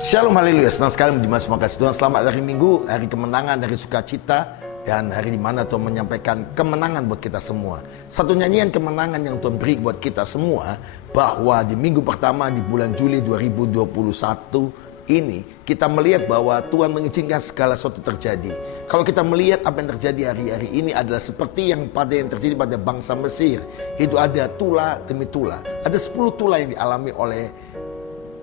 Shalom, haleluya. Senang sekali menjumpai semua kasih Tuhan. Selamat hari Minggu, hari kemenangan, hari sukacita, dan hari dimana Tuhan menyampaikan kemenangan buat kita semua. Satu nyanyian kemenangan yang Tuhan beri buat kita semua, bahwa di minggu pertama di bulan Juli 2021 ini kita melihat bahwa Tuhan mengizinkan segala sesuatu terjadi. Kalau kita melihat apa yang terjadi hari-hari ini adalah seperti yang terjadi pada bangsa Mesir. Itu ada tula demi tula. Ada 10 tula yang dialami oleh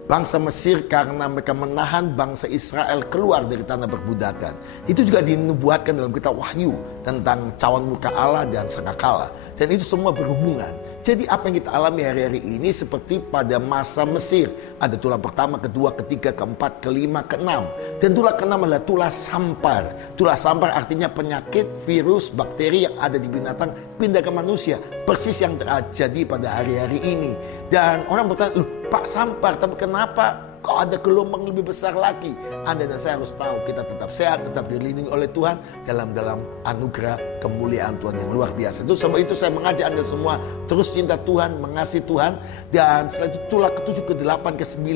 bangsa Mesir karena mereka menahan bangsa Israel keluar dari tanah perbudakan. Itu juga dinubuatkan dalam kitab Wahyu tentang cawan muka Allah dan sangkakala. Dan itu semua berhubungan. Jadi apa yang kita alami hari-hari ini seperti pada masa Mesir. Ada tula pertama, kedua, ketiga, keempat, kelima, keenam. Dan tula keenam adalah tula sampar. Tula sampar artinya penyakit, virus, bakteri yang ada di binatang pindah ke manusia. Persis yang terjadi pada hari-hari ini. Dan orang bertanya, loh Pak sampar, tapi kenapa kok ada gelombang lebih besar lagi? Anda dan saya harus tahu kita tetap sehat, tetap dilindungi oleh Tuhan dalam anugerah kemuliaan Tuhan yang luar biasa. Sebab itu saya mengajak Anda semua terus cinta Tuhan, mengasihi Tuhan. Dan setelah itu tula ke-7, ke-8, ke-9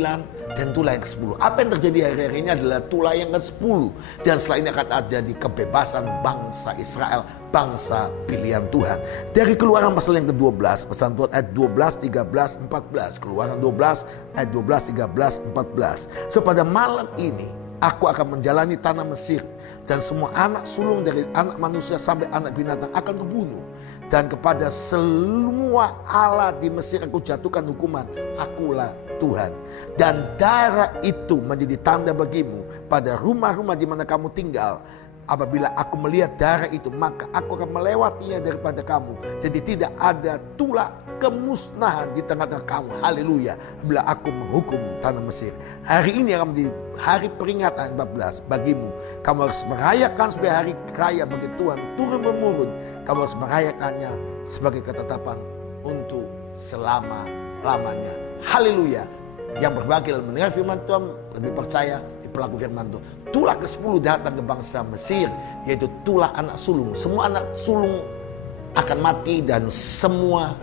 dan tula yang ke-10. Apa yang terjadi hari-hari ini adalah tula yang ke-10. Dan setelah ini akan terjadi kebebasan bangsa Israel, bangsa pilihan Tuhan. Dari Keluaran pasal yang ke-12, pesan Tuhan ayat 12, 13, 14. Keluaran 12 ayat 12, 13, 14. Sepada malam ini aku akan menjalani tanah Mesir, dan semua anak sulung dari anak manusia sampai anak binatang akan kubunuh. Dan kepada semua Allah di Mesir aku jatuhkan hukuman. Akulah Tuhan. Dan darah itu menjadi tanda bagimu pada rumah-rumah di mana kamu tinggal. Apabila aku melihat darah itu, maka aku akan melewatinya daripada kamu. Jadi tidak ada tula kemusnahan di tengah-tengah kamu. Haleluya. Bila aku menghukum tanah Mesir. Hari ini akan menjadi hari peringatan 14 bagimu. Kamu harus merayakan sebagai hari raya bagi Tuhan turun-menurun. Kamu harus merayakannya sebagai ketetapan untuk selama-lamanya. Haleluya. Yang berbahagia dalam mendengar firman Tuhan, lebih percaya di pelaku firman Tuhan. Tula ke-10 datang ke bangsa Mesir, yaitu tula anak sulung. Semua anak sulung akan mati dan semua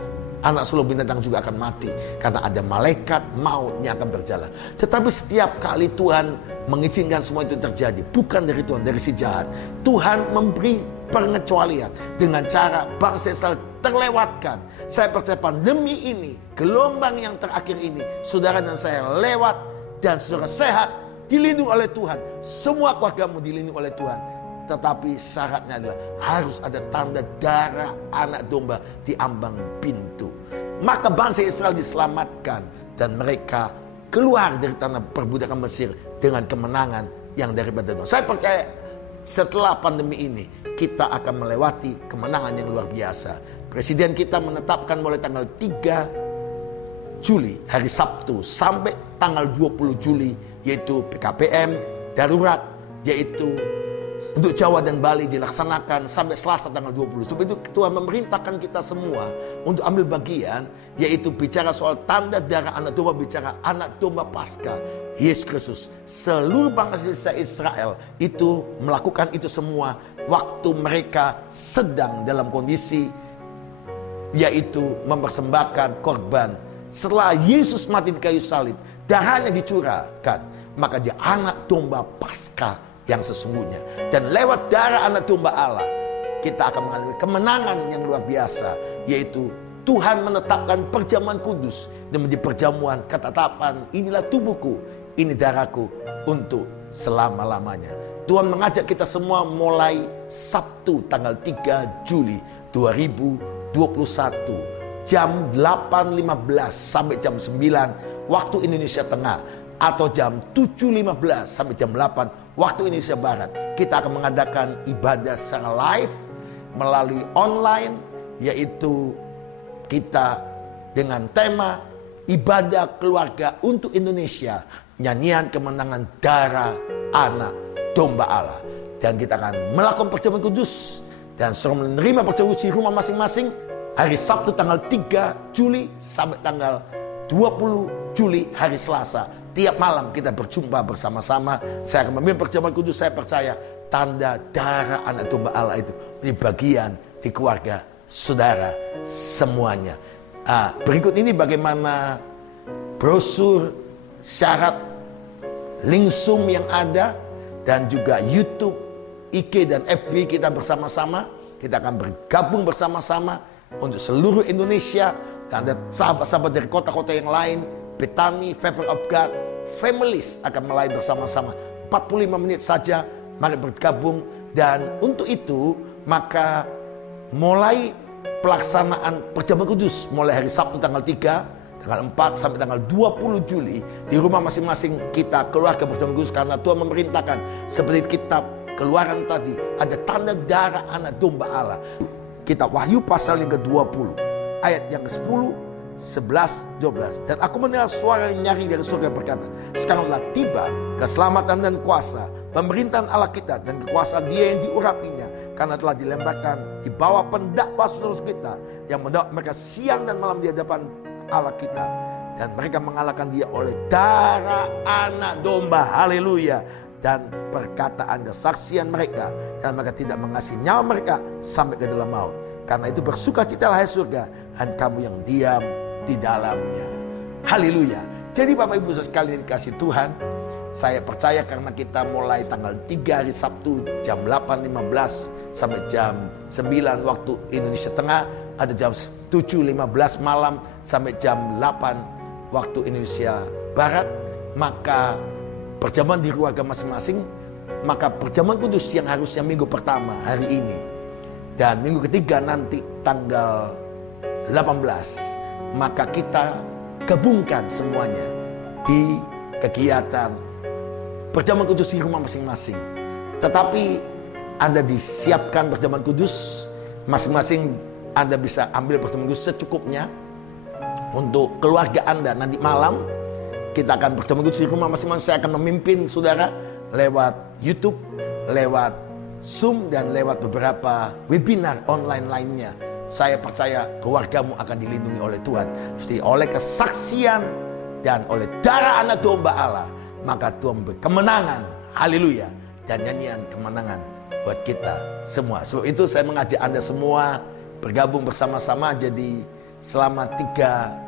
anak sulung binatang juga akan mati. Karena ada malaikat mautnya akan berjalan. Tetapi setiap kali Tuhan mengizinkan semua itu terjadi, bukan dari Tuhan, dari si jahat. Tuhan memberi pengecualian dengan cara bangsa Israel terlewatkan. Saya percaya pandemi ini, gelombang yang terakhir ini, saudara dan saya lewat dan saudara sehat, dilindungi oleh Tuhan. Semua keluargamu dilindungi oleh Tuhan. Tetapi syaratnya adalah harus ada tanda darah anak domba di ambang pintu. Maka bangsa Israel diselamatkan dan mereka keluar dari tanah perbudakan Mesir dengan kemenangan yang daripada Tuhan. Saya percaya setelah pandemi ini kita akan melewati kemenangan yang luar biasa. Presiden kita menetapkan mulai tanggal 3 Juli, hari Sabtu, sampai tanggal 20 Juli, yaitu PKPM darurat, yaitu untuk Jawa dan Bali dilaksanakan sampai Selasa tanggal 20. Sebab itu Tuhan memerintahkan kita semua untuk ambil bagian, yaitu bicara soal tanda darah anak domba, bicara anak domba Paskah Yesus Kristus. Seluruh bangsa Israel itu melakukan itu semua waktu mereka sedang dalam kondisi yaitu mempersembahkan korban. Setelah Yesus mati di kayu salib, darahnya dicurahkan, maka dia anak domba Paskah yang sesungguhnya. Dan lewat darah anak domba Allah, kita akan mengalami kemenangan yang luar biasa, yaitu Tuhan menetapkan perjamuan kudus dan menjadi perjamuan ketetapan, inilah tubuhku, ini darahku untuk selama-lamanya. Tuhan mengajak kita semua mulai Sabtu tanggal 3 Juli 2021 jam 8.15 sampai jam 9 waktu Indonesia Tengah, atau jam 7.15 sampai jam 8 waktu Indonesia Barat. Kita akan mengadakan ibadah secara live melalui online, yaitu kita dengan tema ibadah keluarga untuk Indonesia, nyanyian kemenangan darah anak domba Allah. Dan kita akan melakukan perjamuan kudus dan suruh menerima perjamuan kudus di rumah masing-masing hari Sabtu tanggal 3 Juli sampai tanggal 20 Juli hari Selasa. Tiap malam kita berjumpa bersama-sama. Saya akan memimpin perjamuan kudus. Saya percaya tanda darah anak domba Allah itu di bagian di keluarga saudara semuanya. Berikut ini bagaimana brosur syarat link Zoom yang ada, dan juga YouTube, IG dan FB kita bersama-sama. Kita akan bergabung bersama-sama untuk seluruh Indonesia, dan ada sahabat-sahabat dari kota-kota yang lain. Bethany, Favor of God, Families akan melayani bersama-sama 45 menit saja. Mari bergabung. Dan untuk itu maka mulai pelaksanaan perjamuan kudus mulai hari Sabtu tanggal 3, tanggal 4 sampai tanggal 20 Juli di rumah masing-masing kita keluarga perjamuan kudus, karena Tuhan memerintahkan seperti kitab Keluaran tadi, ada tanda darah anak domba Allah. Kitab Wahyu pasal yang ke-20 ayat yang ke-10, 11, 12. Dan aku mendengar suara yang nyaring dari surga berkata, sekaranglah tiba keselamatan dan kuasa, pemerintahan Allah kita dan kekuasaan Dia yang diurapinya, karena telah dilemparkan di bawah pendakwa saudara kita yang mendakwa mereka siang dan malam di hadapan Allah kita, dan mereka mengalahkan Dia oleh darah anak domba. Haleluya. Dan perkataan kesaksian mereka, dan mereka tidak mengasihi nyawa mereka sampai ke dalam maut. Karena itu bersukacitalah hai surga, dan kamu yang diam di dalamnya. Haleluya. Jadi Bapak Ibu sekalian dikasih Tuhan, saya percaya karena kita mulai tanggal 3 hari Sabtu jam 8.15 sampai jam 9 waktu Indonesia Tengah, ada jam 7.15 malam sampai jam 8 waktu Indonesia Barat, maka perjamuan di keluarga masing-masing, maka perjamuan kudus yang harusnya minggu pertama hari ini dan minggu ketiga nanti tanggal 18, maka kita gabungkan semuanya di kegiatan perjamuan kudus di rumah masing-masing. Tetapi Anda disiapkan perjamuan kudus masing-masing, Anda bisa ambil perjamuan kudus secukupnya untuk keluarga Anda. Nanti malam kita akan perjamuan kudus di rumah masing-masing. Saya akan memimpin saudara lewat YouTube, lewat Zoom, dan lewat beberapa webinar online lainnya. Saya percaya keluargamu akan dilindungi oleh Tuhan. Jadi oleh kesaksian dan oleh darah anak domba Allah, maka Tuhan memberi kemenangan. Haleluya. Dan nyanyian kemenangan buat kita semua. Sebab itu saya mengajak Anda semua bergabung bersama-sama. Jadi selama 3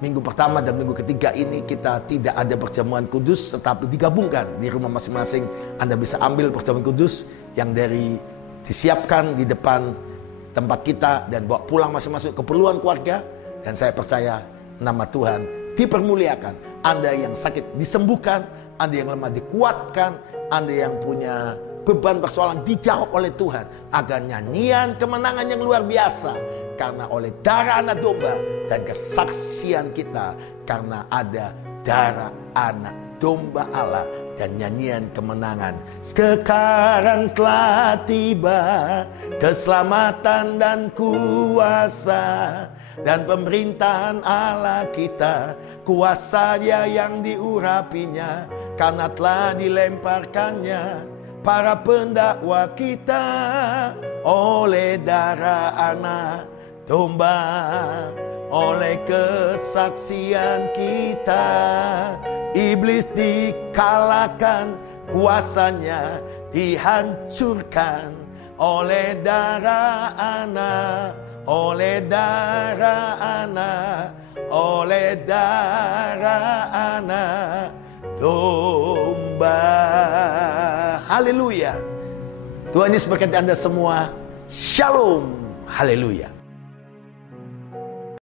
minggu pertama dan minggu ketiga ini kita tidak ada perjamuan kudus, tetapi digabungkan di rumah masing-masing. Anda bisa ambil perjamuan kudus yang disiapkan di depan tempat kita dan bawa pulang masing-masing keperluan keluarga. Dan saya percaya nama Tuhan dipermuliakan. Anda yang sakit disembuhkan, Anda yang lemah dikuatkan, Anda yang punya beban persoalan dijawab oleh Tuhan, agar nyanyian kemenangan yang luar biasa. Karena oleh darah anak domba dan kesaksian kita, karena ada darah anak domba Allah dan nyanyian kemenangan. Sekarang telah tiba keselamatan dan kuasa dan pemerintahan Allah kita, kuasanya yang diurapinya, karena telah dilemparkannya para pendakwa kita oleh darah anak domba, oleh kesaksian kita. Iblis dikalahkan, kuasanya dihancurkan oleh darah anak, oleh darah anak, oleh darah anak domba. Haleluya. Tuhan Yesus berkati Anda semua. Shalom. Haleluya.